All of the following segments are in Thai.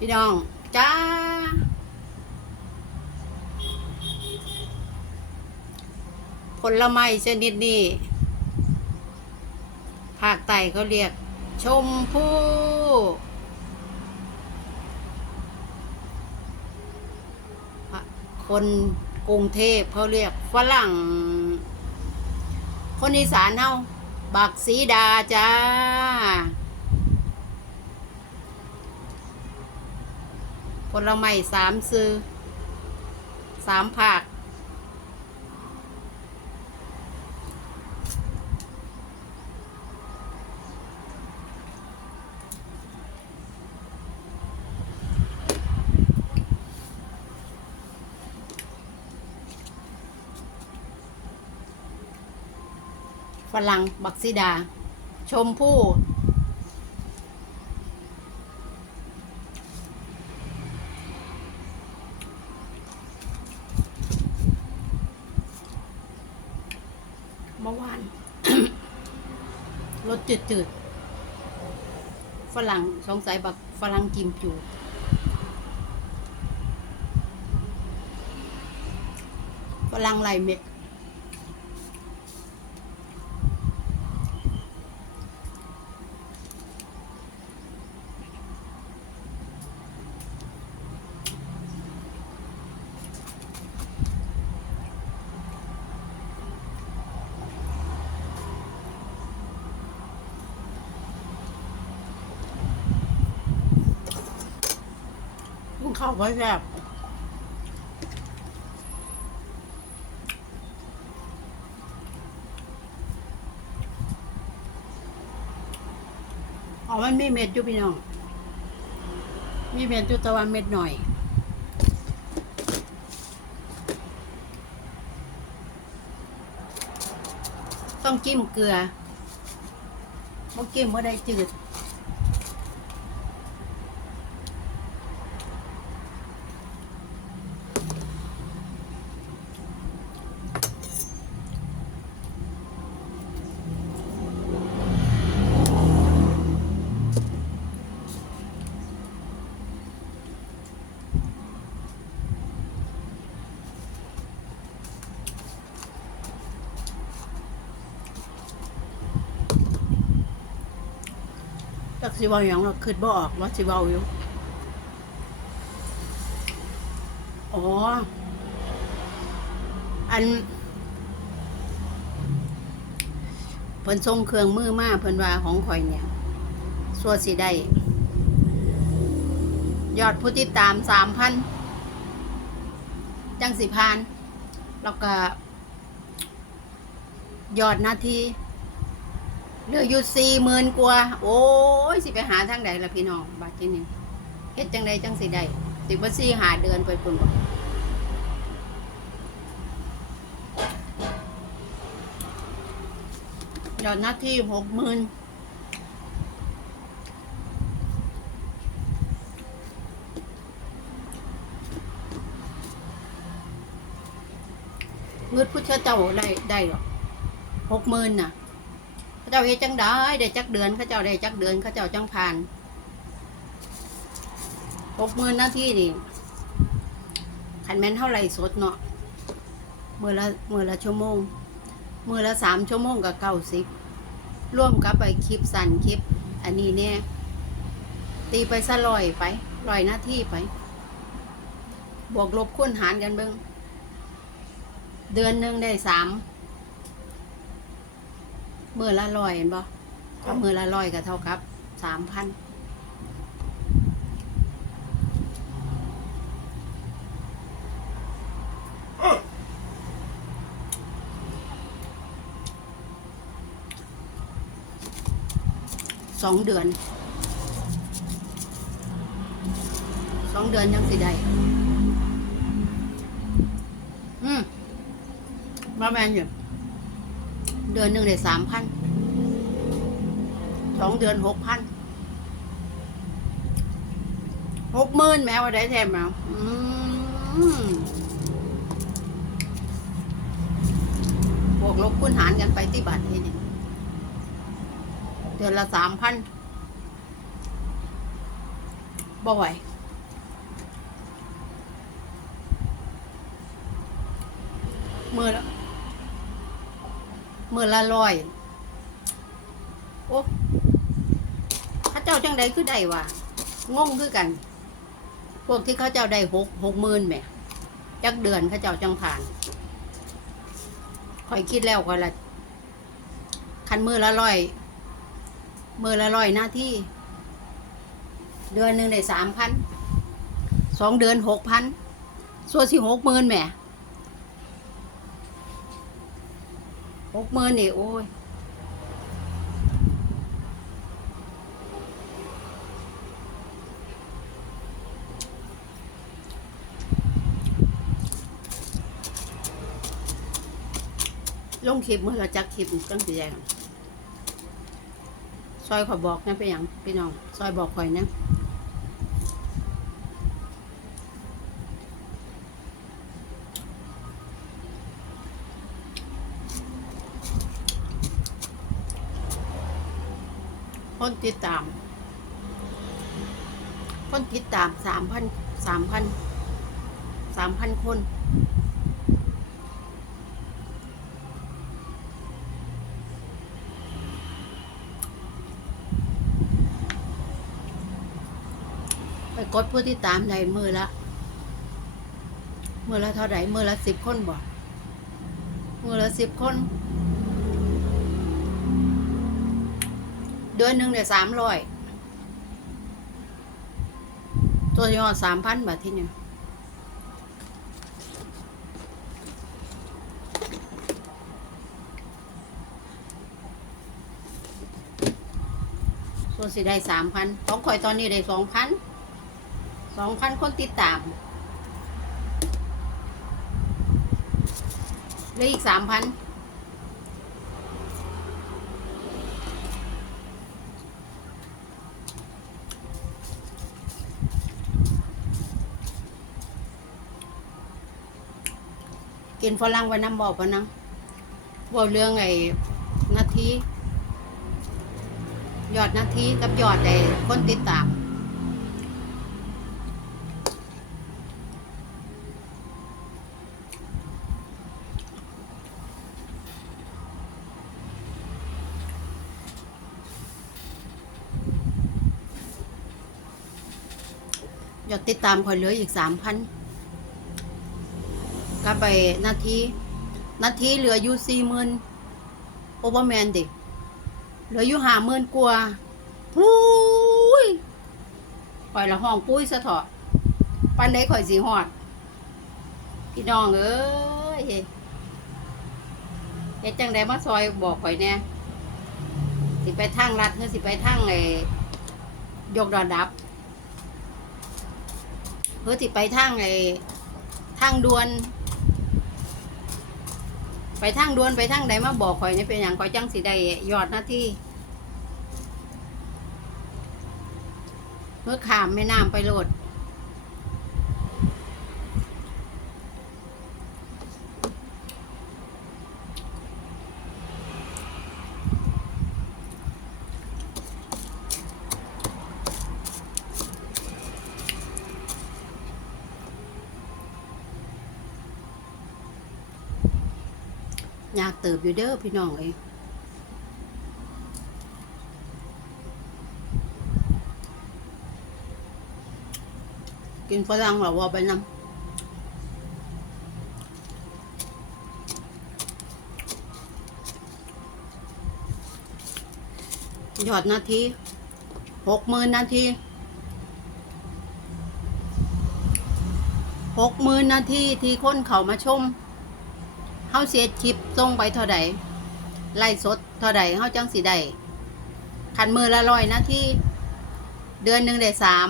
พี่น้องจ้าผลไม้ชนิดนี้ภาคใต้เขาเรียก ชมพู่คนกรุงเทพเขาเรียกฝรั่ง คนอีสานเฮาบักสีดาจ้า ผลไม้สามซื้อสามภาคฝรั่งบักซิดา ชมพู่ จืดๆฝรั่งสงสัยบักฝรั่งกิมจูฝรั่งไรเม็ด ข้าไว้แซ่บอ๋อมันมีเม็ดอยู่พี่น้อง มีเม็ดอยู่ต่ว่าเม็ดหน่อยต้องจิ้มเกลือบ่จิ้มบ่ได้จืด สิเว้าหยังเราคิดบ่ออกว่าสิเว้าอยู่อ๋อ อันเพิ่นส่งเครื่องมือมาเพิ่นว่าของข่อยเนี่ยสัวสิได้ยอดผู้ติดตามสามพันจังสิพาน แล้วก็ ยอดนาที เหลืออยู่สี่หมื่นกว่า โอ้ยสิไปหาทางใดล่ะพี่น้องบาทที่นี่เฮ็ดจังใดจังสิได้สิบ่สี่หาเดือนไปปุ่นบ่ยอดหน้าที่หกหมื่นเงินพุทธเจ้าได้ได้หรอหกหมื่นน่ะ เจ้าเฮ็ดจังได้ได้จักเดือนเขาเจ้าได้จักเดือนเขาเจ้าจังผ่านหกหมื่นนาทีนี่ขันแม่นเท่าไหร่สดเนาะมือละมือละชั่วโมง มือละสามชั่วโมงกับเก้าสิบร่วมกับไปคลิปสั้นคลิป อันนี้เนี่ยตีไปซะลอยไปลอยหน้าที่ไป บวกลบคูณหารกันเบิ้งเดือนหนึ่งได้สาม มื่อละร้อยเห็นบ่ถ้ามื่อละร้อยก็เท่ากับสามพันสองเดือน สองเดือนยังสิได้อืมมาแมนอยู่ ดือนหนึ่งได้สามพันสองเดือนหกพันหกหมื่นแม้ว่าได้แทมแล้วบวกลบคูณหารกันไปที่บัตรที่นี่เดือนละสามพันบ่ไหวมือแมือละร้อยโอ้เข้าเจ้าจังใดคือได้วะงงคือกัน พวกที่เขาเจ้าได้หกหกหมื่นแหมจักเดือนเขาเจ้าจังผ่านคอยคิดแล้วคอยละคันมือละร้อยมือละร้อยหน้าที่ เดือนหนึ่งได้สามพันสองเดือนหกพันส่วนสิหกหมื่นแหม หกหมื่นนี่โอ้ยลงคลิปเมื่อเราจักคลิปตั้งแต่แรกซอยขอบอกนะไปอย่างพี่น้อง ซอยบอกข่อยนะ คนติดตาม คนติดตามสามพันสามพันสามพันคนไปกดผู้ที่ตามในมือละมือละเท่าไหร่มือละสิบคนบ่มือละสิบคน เดือนหนึ่งเนี่ยวสามร้อยตัวยอดสามพันบาทที่เนี่ยส่วนสิได้สามพันของข่อยตอนนี้ได้สองพันสองพันคนติดตามเหลืออีกสามพัน กินฝรั่งไว้น้ำบอกปะนังบอกเรื่องไอ้นาทียอดนาทีกับยอดไอ้คนติดตามยอดติดตามคอยเหลืออีกสามพัน ก็ไปนาทีนาทีเหลืออยู่สี่หมื่นโอเวอร์แมนเด็กเหลืออยู่ห้าหมื่นกว่าปุ้ยปล่อยละห้องปุ้ยสะเถาะปันได้ข่อยสีหอด พี่น้องเอ้ยเฮ็ดจังไดมาซอยบอกข่อยแน่สิไปทางรัดหรือสิไปทางไอ้ยกดอดับเพื่อสิไปทางไอ้ทางด่วน ไปทางด่วนไปทางใดมาบอกข่อยนี่เป็นอย่างข่อยจังสีใดยอดหน้าที่เมื่อขามไม่น้ำไปโหลด ยากเติบอยู่เด้อพี่น้องเอ้ยกินฝรั่งหรอว่าไปนำยอดนาทีหกหมื่นนาทีหกหมื่นนาทีที่คนเขามาชม เฮาเสียคลิปส่งไปเท่าใดไล่สดเท่าใดเฮาจังสิได้ขันมือละร้อยนะที่ เดือนหนึ่งได้สาม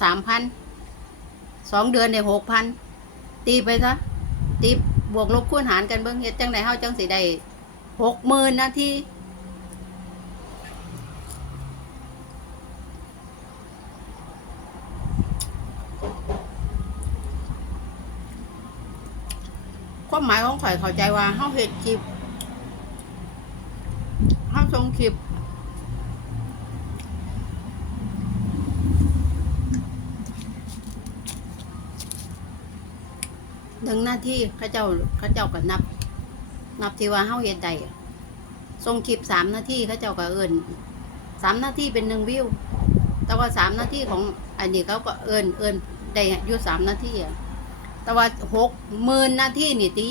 สามพันสองเดือนได้หกพันตีไปซะตีบวกลบคูณหารกันเบิ่งเฮ็ดจังไดเฮาจังสิได้หกหมื่นนะที่ ความหมายของข่อยเข้าใจว่าเฮาเฮ็ดคลิปเฮาส่งคลิปหนึ่งนาทีเขาเจ้าเขาเจ้าก็นับ นับที่ว่าเฮาเฮ็ดได้ส่งคลิปสามนาทีเขาเจ้าก็เอิ้นสามนาทีเป็นหนึ่งวิว แต่ว่าสามนาทีของอันนี้เขาก็เอิ้นเอิ้นได้อยู่สามนาทีอะ แต่ว่าหกหมื่นนาทีนี่ตี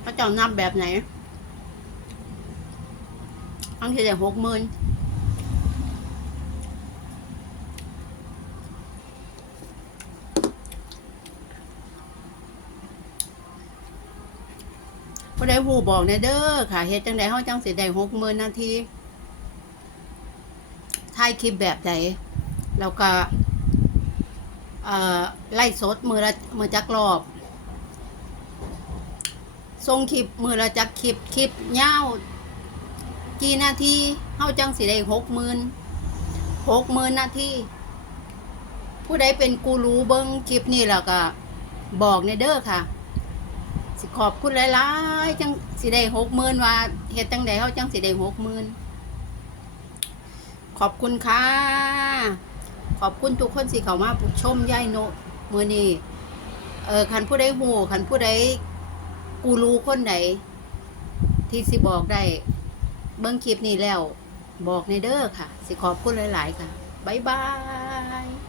เขาเจ้านับแบบไหนอังที่หกหมื่นผู้ใดหูบอกแน่เด้อค่ะเฮ็ดจังไดเฮาจังสิได้60,000นาที ถ่ายคลิปแบบใดแล้วก็ไล่สดมือละมือจักรอบส่งคลิปมือละจักคลิปคลิปเยาวกี่นาทีเฮาจังสิได้60,000 60,000นนาทีผู้ใดเป็นกูรูเบิ่งคลิปนี้แล้วก็บอกแน่เด้อค่ะ สิขอบคุณหลายๆจังสิได้หกหมื่นว่าเฮ็ดจังใดเขาจังสิได้หกหมื่น ขอบคุณค่ะ ขอบคุณทุกคนสิเขามาชมย่ายโนมือนี้เออคันผู้ใดหูคันผู้ใดกูรู้คนไหนที่สิบอกได้ เบิ่งคลิปนี้แล้ว บอกในเด้อค่ะ สิขอบคุณหลาย ๆ ค่ะ บ๊ายบาย